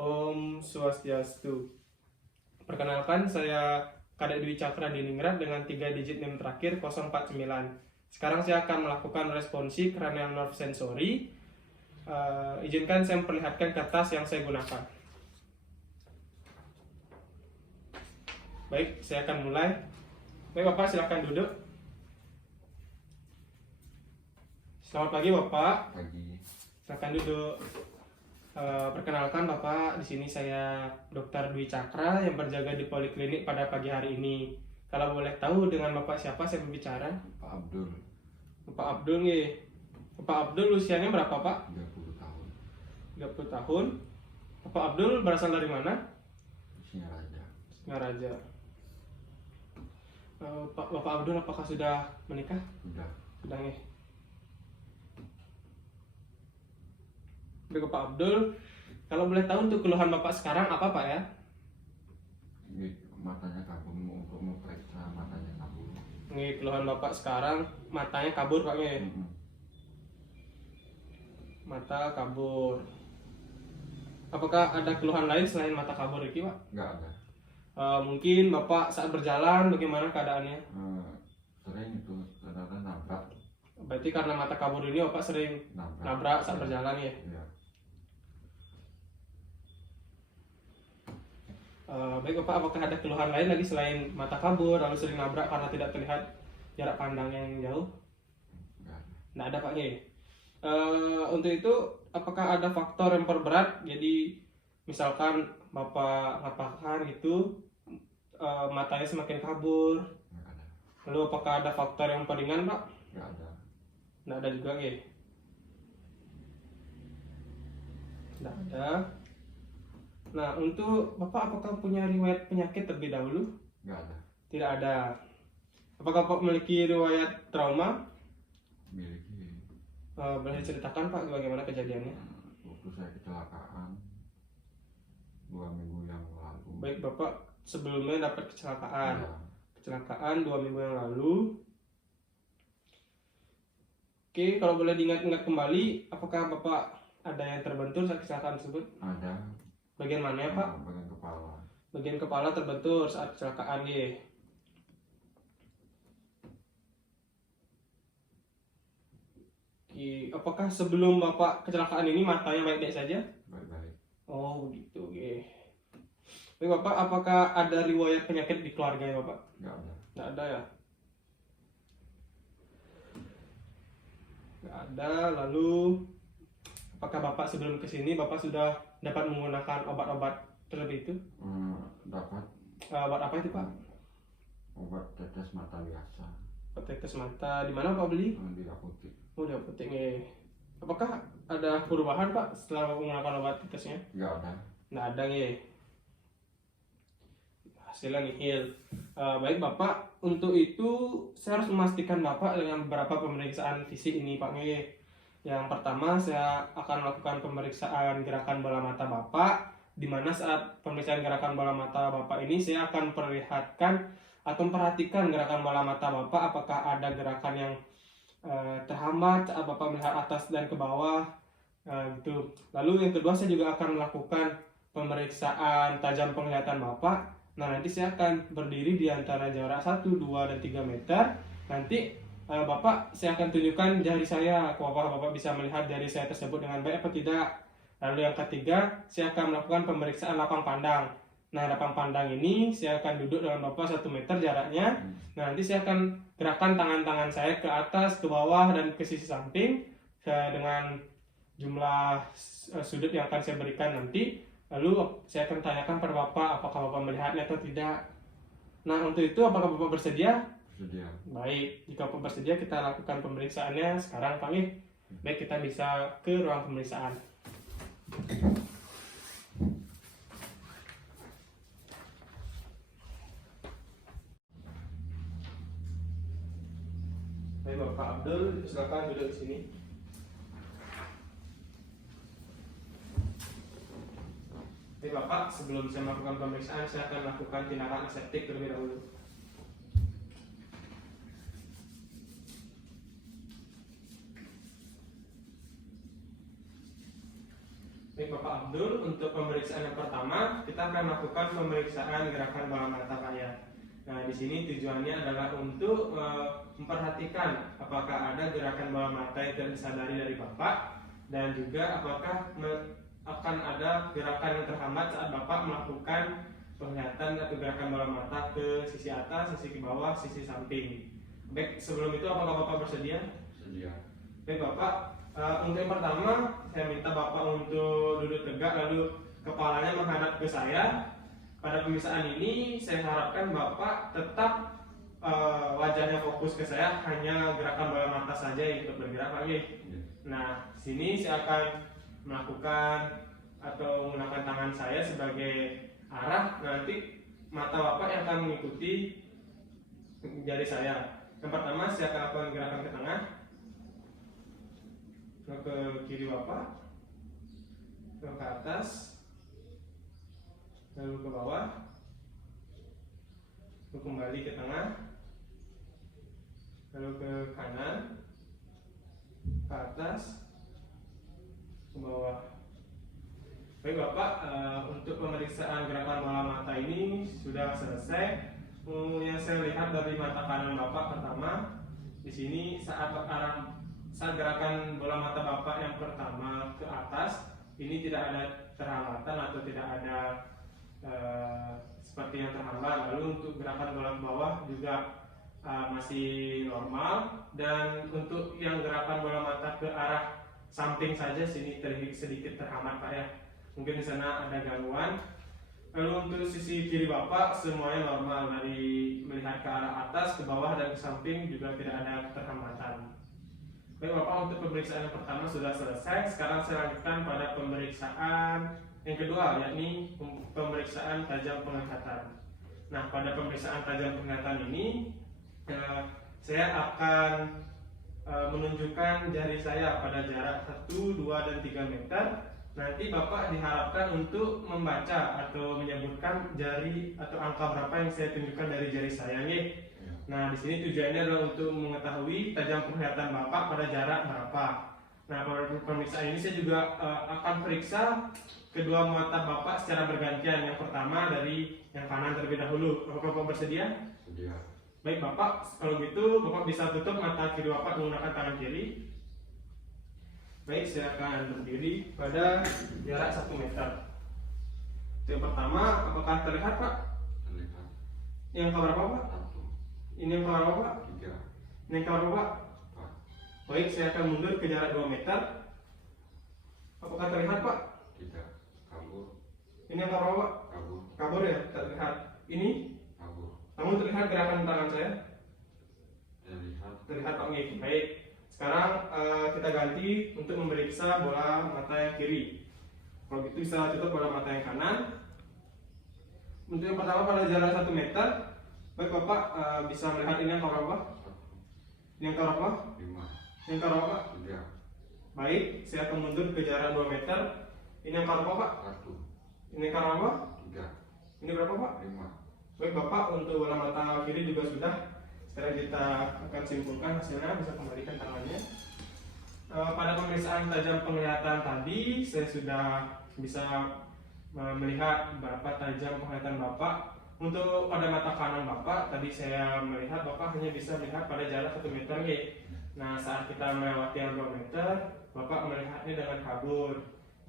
Om Swastiastu. Perkenalkan, saya Kadek Dwi Cakra Diningrat dengan 3 digit NIM terakhir 049. Sekarang saya akan melakukan responsi cranial nerve sensory. Izinkan saya memperlihatkan kertas yang saya gunakan. Baik, saya akan mulai. Baik Bapak, silakan duduk. Selamat pagi Bapak. Pagi. Silakan duduk. Perkenalkan Bapak, di sini saya Dr. Dwi Cakra yang berjaga di poliklinik pada pagi hari ini. Kalau boleh tahu dengan Bapak siapa saya berbicara? Pak Abdul. Bapak Abdul nih. Bapak Abdul usianya berapa Pak? 30 tahun. 30 tahun. Bapak Abdul berasal dari mana? Singaraja. Singaraja. Bapak Abdul apakah sudah menikah? Sudah. Sudah nih. Baik Bapak Abdul, kalau boleh tahu untuk keluhan Bapak sekarang apa Pak ya? Ini matanya kabur, untuk memeriksa matanya kabur. Ini keluhan Bapak sekarang, matanya kabur Pak nih. Mata kabur. Apakah ada keluhan lain selain mata kabur ini Pak? Enggak ada. Mungkin Bapak saat berjalan bagaimana keadaannya? Sering itu ternyata nabrak. Berarti karena mata kabur ini Bapak sering nabrak saat berjalan ya? Iya. Baik Bapak, apakah ada keluhan lain lagi selain mata kabur lalu sering nabrak karena tidak terlihat jarak pandang yang jauh? Enggak. Nggak ada Pak ya? Untuk itu apakah ada faktor yang perberat? Jadi misalkan Bapak ngapakan gitu, matanya semakin kabur. Enggak ada. Lalu apakah ada faktor yang peringan Pak? Enggak ada. Nggak ada juga ya? Nggak ada. Nah, untuk Bapak apakah punya riwayat penyakit terlebih dahulu? Enggak ada. Tidak ada. Apakah Bapak memiliki riwayat trauma? Miliki. Boleh diceritakan Pak bagaimana kejadiannya? Waktu saya kecelakaan 2 minggu yang lalu. Baik Bapak, sebelumnya dapat kecelakaan. Ya. Kecelakaan 2 minggu yang lalu. Oke, kalau boleh diingat-ingat kembali, apakah Bapak ada yang terbentur saat kecelakaan tersebut? Ada. Bagian mana ya Pak? Bagian kepala. Bagian kepala terbentur saat kecelakaan ya. Oke, apakah sebelum Bapak kecelakaan ini matanya baik-baik saja? Baik-baik. Oh begitu, oke. Baik Bapak, apakah ada riwayat penyakit di keluarga ya Bapak? Enggak ada. Nggak ada ya? Nggak ada. Lalu apakah Bapak sebelum kesini Bapak sudah dapat menggunakan obat-obat terlebih itu? Dapat. Obat apa itu Pak? Obat tetes mata biasa. Obat tetes mata. Di mana Pak beli? Di apotek. Oh di apotek nih. Apakah ada perubahan Pak setelah menggunakan obat tetesnya? Enggak ada. Nggak ada nih. Hasilnya nihil. Baik Bapak, untuk itu saya harus memastikan Bapak dengan beberapa pemeriksaan fisik ini Pak nih. Yang pertama saya akan melakukan pemeriksaan gerakan bola mata Bapak, di mana saat pemeriksaan gerakan bola mata Bapak ini saya akan perlihatkan atau memperhatikan gerakan bola mata Bapak apakah ada gerakan yang terhambat saat Bapak melihat atas dan ke bawah gitu. Lalu yang kedua saya juga akan melakukan pemeriksaan tajam penglihatan Bapak. Nah nanti saya akan berdiri di antara jarak 1, 2, dan 3 meter. Nanti Bapak, saya akan tunjukkan jari saya, apakah Bapak bisa melihat jari saya tersebut dengan baik apa tidak. Lalu yang ketiga, saya akan melakukan pemeriksaan lapang pandang. Nah, lapang pandang ini saya akan duduk dengan Bapak 1 meter jaraknya. Nah, nanti saya akan gerakan tangan-tangan saya ke atas, ke bawah, dan ke sisi samping dengan jumlah sudut yang akan saya berikan nanti. Lalu saya akan tanyakan pada Bapak apakah Bapak melihatnya atau tidak. Nah, untuk itu apakah Bapak bersedia? Bersedia. Baik, jika Bapak bersedia kita lakukan pemeriksaannya sekarang Pak nih. Baik, kita bisa ke ruang pemeriksaan. Baik Bapak Abdul, silakan duduk di sini. Baik Bapak, sebelum saya melakukan pemeriksaan, saya akan lakukan tindakan aseptik terlebih dahulu. Baik Bapak Abdul, untuk pemeriksaan yang pertama kita akan melakukan pemeriksaan gerakan bola mata Pak ya. Nah di sini tujuannya adalah untuk memperhatikan apakah ada gerakan bola mata yang tidak disadari dari Bapak, dan juga apakah akan ada gerakan yang terhambat saat Bapak melakukan penglihatan atau gerakan bola mata ke sisi atas, sisi ke bawah, sisi samping. Baik, sebelum itu apakah Bapak bersedia? Sedia. Baik Bapak, untuk yang pertama saya minta Bapak untuk duduk tegak lalu kepalanya menghadap ke saya. Pada pemeriksaan ini saya harapkan Bapak tetap wajahnya fokus ke saya, hanya gerakan bola mata saja yang ikut bergerak Pak. Nah, di sini saya akan melakukan atau menggunakan tangan saya sebagai arah, nanti mata Bapak yang akan mengikuti jari saya. Yang pertama saya akan lakukan gerakan ke tengah, ke kiri Bapak, ke atas, lalu ke bawah, lalu kembali ke tengah, lalu ke kanan, ke atas, ke bawah. Baik Bapak, untuk pemeriksaan gerakan bola mata ini sudah selesai. Yang saya lihat dari mata kanan Bapak pertama, di sini saat gerakan bola mata Bapak yang pertama ke atas, ini tidak ada terhambatan atau tidak ada seperti yang terhambat. Lalu untuk gerakan bola ke bawah juga masih normal, dan untuk yang gerakan bola mata ke arah samping saja sini sedikit terhambat Pak ya. Mungkin di sana ada gangguan. Lalu untuk sisi kiri Bapak semuanya normal, dari melihat ke arah atas, ke bawah dan ke samping juga tidak ada keterhambatan. Baik Bapak, untuk pemeriksaan yang pertama sudah selesai. Sekarang saya lanjutkan pada pemeriksaan yang kedua, yakni pemeriksaan tajam penglihatan. Nah, pada pemeriksaan tajam penglihatan ini saya akan menunjukkan jari saya pada jarak 1, 2, dan 3 meter. Nanti Bapak diharapkan untuk membaca atau menyebutkan jari atau angka berapa yang saya tunjukkan dari jari saya nih. Nah, di sini tujuannya adalah untuk mengetahui tajam penglihatan Bapak pada jarak berapa. Nah, pada pemeriksaan ini saya juga akan periksa kedua mata Bapak secara bergantian. Yang pertama dari yang kanan terlebih dahulu. Apakah Bapak bersedia? Sedia. Baik Bapak, kalau gitu Bapak bisa tutup mata kiri Bapak menggunakan tangan kiri. Baik, saya akan berdiri pada jarak 1 meter. Yang pertama, apakah terlihat Pak? Terlihat. Yang keberapa Pak? 1, Ini yang keberapa Pak? 3, Ini yang keberapa Pak? 4, Baik, saya akan mundur ke jarak 2 meter. Apakah terlihat Pak? tidak. Kabur. Ini yang keberapa Pak? Kabur. Kabur ya, terlihat. Ini, Kabur. namun terlihat gerakan tangan saya. Terlihat. Terlihat Pak. Baik. Sekarang kita ganti untuk memeriksa bola mata yang kiri. Kalau gitu bisa tutup bola mata yang kanan. Untuk yang pertama pada jarak 1 meter. Baik Bapak, bisa melihat ini yang keberapa? 1, Ini yang keberapa? 5, Ini yang keberapa? 3, Baik, saya akan mundur ke jarak 2 meter. Ini yang keberapa Pak? 1, Ini yang keberapa? 3, Ini berapa Pak? 5. Baik Bapak, untuk bola mata kiri juga sudah. Sekarang kita akan simpulkan hasilnya, bisa kembalikan tangannya. Pada pemeriksaan tajam penglihatan tadi, saya sudah bisa melihat berapa tajam penglihatan Bapak. Untuk pada mata kanan Bapak, tadi saya melihat Bapak hanya bisa melihat pada jarak 1 meter nih. Nah, saat kita melewati yang 2 meter, Bapak melihatnya dengan kabur.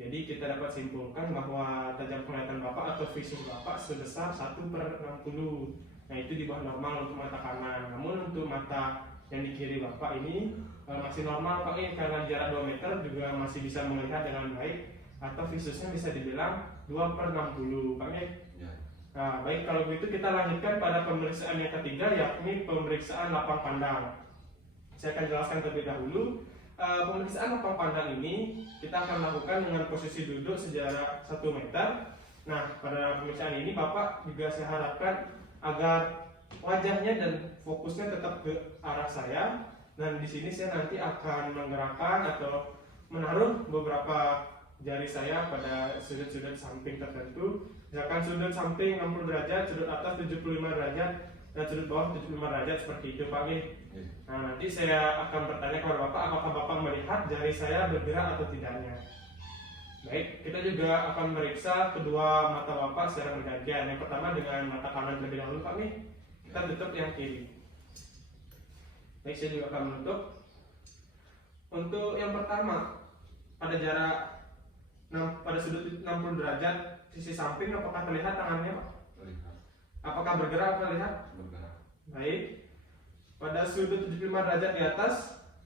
Jadi kita dapat simpulkan bahwa tajam penglihatan Bapak atau visus Bapak sebesar 1/60. Nah, itu di bawah normal untuk mata kanan. Namun untuk mata yang di kiri Bapak ini masih normal Pak ini, karena jarak 2 meter juga masih bisa melihat dengan baik, atau visusnya bisa dibilang 2/60 Pak ya. Nah, baik, kalau begitu kita lanjutkan pada pemeriksaan yang ketiga, yakni pemeriksaan lapang pandang. Saya akan jelaskan terlebih dahulu. Pemeriksaan lapang pandang ini kita akan lakukan dengan posisi duduk sejarak 1 meter. Nah, pada pemeriksaan ini Bapak juga saya harapkan agar wajahnya dan fokusnya tetap ke arah saya. Dan di sini saya nanti akan menggerakkan atau menaruh beberapa jari saya pada sudut-sudut samping tertentu. Misalkan sudut samping 60 derajat, sudut atas 75 derajat, dan sudut bawah 75 derajat, seperti itu Pak. Nah, nanti saya akan bertanya kepada Bapak apakah Bapak melihat jari saya bergerak atau tidaknya. Baik, kita juga akan meriksa kedua mata Bapak secara bergantian. Yang pertama dengan mata kanan terlebih dahulu Pak nih. Kita tutup yang kiri. Baik, saya juga akan menutup. Untuk yang pertama, pada jarak pada sudut 60 derajat sisi samping, apakah terlihat tangannya Pak? Terlihat. Apakah bergerak terlihat? Bergerak. Baik. Pada sudut 75 derajat di atas,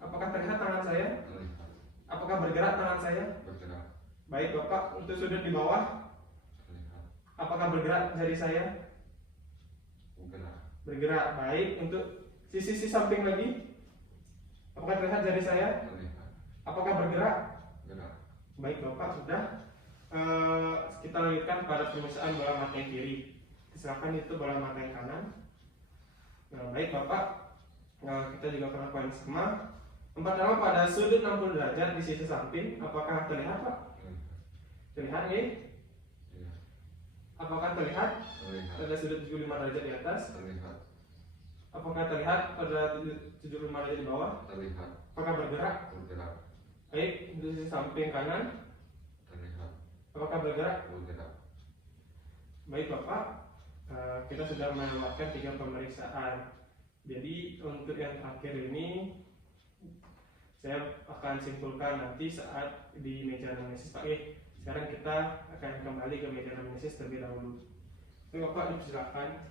apakah terlihat tangan saya? Terlihat. Apakah bergerak tangan saya? Bergerak. Baik Bapak, untuk sudut di bawah, Terlihat. apakah bergerak jari saya? Bergerak. Bergerak. Baik, untuk sisi samping lagi, apakah terlihat jari saya? Terlihat. Apakah bergerak? Gerak. Baik Bapak, sudah. Kita lanjutkan pada pemeriksaan bola mata yang kiri. Silakan itu bola mata yang kanan. Nah, baik Bapak, kita juga akan lakukan yang sama. Yang pertama pada sudut 60 derajat di sisi samping, apakah terlihat Pak? Terlihat. Terlihat nih? Iya. Apakah terlihat Terlihat. pada sudut 75 derajat di atas? Terlihat. Apakah terlihat pada 75 derajat di bawah? Terlihat. Apakah bergerak? Bergerak. Baik, di sisi samping kanan, Terlihat. apakah bergerak? Bergerak. Baik Bapak, kita sudah melewatkan 3 pemeriksaan. Jadi untuk yang terakhir ini saya akan simpulkan nanti saat di meja anamnesis Pak. Sekarang kita akan kembali ke meja anamnesis terlebih dahulu. Oke Bapak, silakan.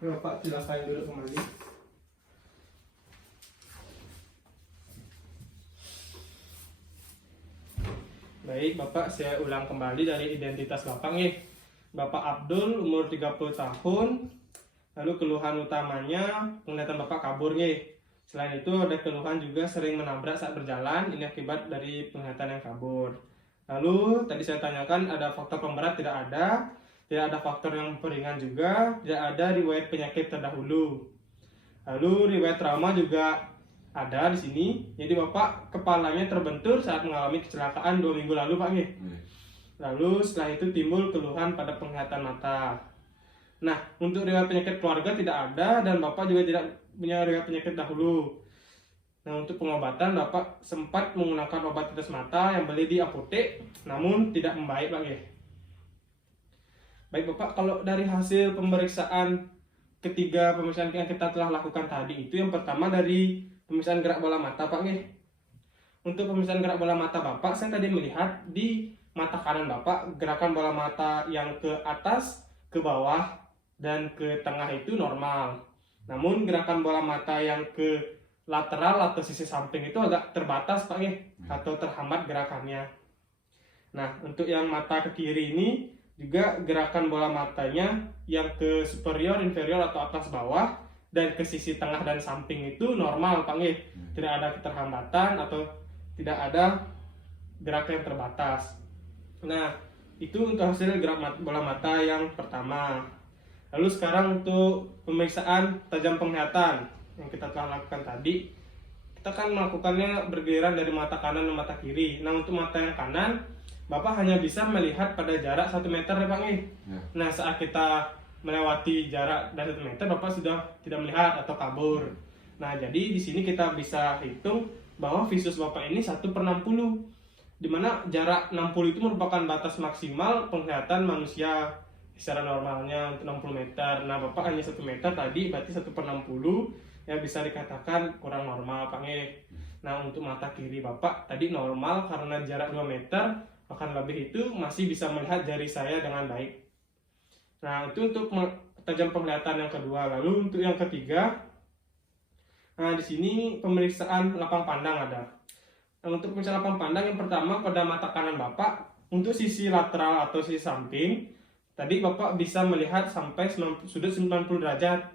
Bapak silakan duduk kembali. Baik Bapak, saya ulang kembali dari identitas Bapak nih. Bapak Abdul, umur 30 tahun. Lalu keluhan utamanya penglihatan Bapak kabur nih. Selain itu ada keluhan juga sering menabrak saat berjalan. Ini akibat dari penglihatan yang kabur. Lalu tadi saya tanyakan ada faktor pemberat, tidak ada. Tidak ada faktor yang peringan juga, tidak ada riwayat penyakit terdahulu. Lalu riwayat trauma juga ada di sini. Jadi Bapak kepalanya terbentur saat mengalami kecelakaan 2 minggu lalu Pak nih. Lalu setelah itu timbul keluhan pada penglihatan mata. Nah, untuk riwayat penyakit keluarga tidak ada dan Bapak juga tidak punya riwayat penyakit dahulu. Nah, untuk pengobatan Bapak sempat menggunakan obat tetes mata yang beli di apotek, namun tidak membaik Pak nih. Baik Bapak, kalau dari hasil pemeriksaan ketiga pemeriksaan yang kita telah lakukan tadi itu, yang pertama dari pemeriksaan gerak bola mata Pak nih. Untuk pemeriksaan gerak bola mata Bapak, saya tadi melihat di mata kanan Bapak gerakan bola mata yang ke atas, ke bawah, dan ke tengah itu normal. Namun gerakan bola mata yang ke lateral atau sisi samping itu agak terbatas Pak nih, atau terhambat gerakannya. Nah, untuk yang mata ke kiri ini juga gerakan bola matanya yang ke superior, inferior atau atas bawah dan ke sisi tengah dan samping itu normal Pak Nggih. Tidak ada keterhambatan atau tidak ada gerak yang terbatas. Nah, itu untuk hasil gerak bola mata yang pertama. Lalu sekarang untuk pemeriksaan tajam penglihatan yang kita telah lakukan tadi, kita kan melakukannya bergiliran dari mata kanan ke mata kiri. Nah, untuk mata yang kanan Bapak hanya bisa melihat pada jarak 1 meter ya Pak nih. Nah, saat kita melewati jarak dari 1 meter, Bapak sudah tidak melihat atau kabur. Nah, jadi di sini kita bisa hitung bahwa visus Bapak ini 1/60, di mana jarak 60 itu merupakan batas maksimal penglihatan manusia secara normalnya untuk 60 meter. Nah, Bapak hanya 1 meter tadi, berarti 1/60 ya bisa dikatakan kurang normal Pak nih. Nah, untuk mata kiri Bapak tadi normal karena jarak 2 meter. Bahkan lebih itu masih bisa melihat jari saya dengan baik. Nah, itu untuk tajam penglihatan yang kedua. Lalu untuk yang ketiga, nah di sini pemeriksaan lapang pandang ada. Nah, untuk pemeriksaan lapang pandang yang pertama pada mata kanan Bapak, untuk sisi lateral atau sisi samping, tadi Bapak bisa melihat sampai sudut 90 derajat.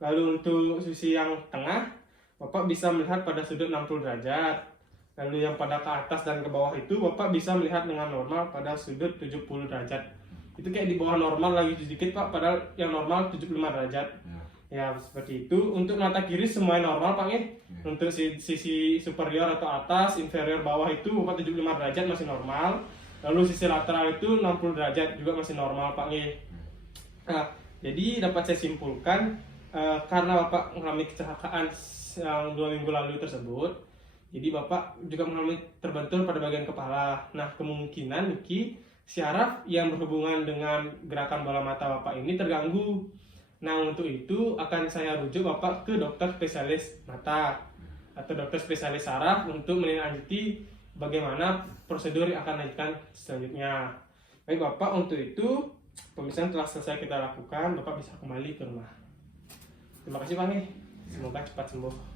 Lalu untuk sisi yang tengah, Bapak bisa melihat pada sudut 60 derajat. Lalu yang pada ke atas dan ke bawah itu Bapak bisa melihat dengan normal pada sudut 70 derajat. Itu kayak di bawah normal lagi sedikit Pak, padahal yang normal 75 derajat. Ya, seperti itu. Untuk mata kiri semuanya normal Pak ya. Untuk sisi superior atau atas, inferior bawah itu Bapak 75 derajat masih normal. Lalu sisi lateral itu 60 derajat juga masih normal Pak ya. Nah, jadi dapat saya simpulkan karena Bapak mengalami kecelakaan yang 2 minggu lalu tersebut, jadi Bapak juga mengalami terbentur pada bagian kepala. Nah, kemungkinan Niki syaraf yang berhubungan dengan gerakan bola mata Bapak ini terganggu. Nah, untuk itu akan saya rujuk Bapak ke dokter spesialis mata atau dokter spesialis saraf untuk menindaklanjuti bagaimana prosedur yang akan dilanjutkan selanjutnya. Baik Bapak, untuk itu pemeriksaan telah selesai kita lakukan, Bapak bisa kembali ke rumah. Terima kasih Pak nih. Semoga cepat sembuh.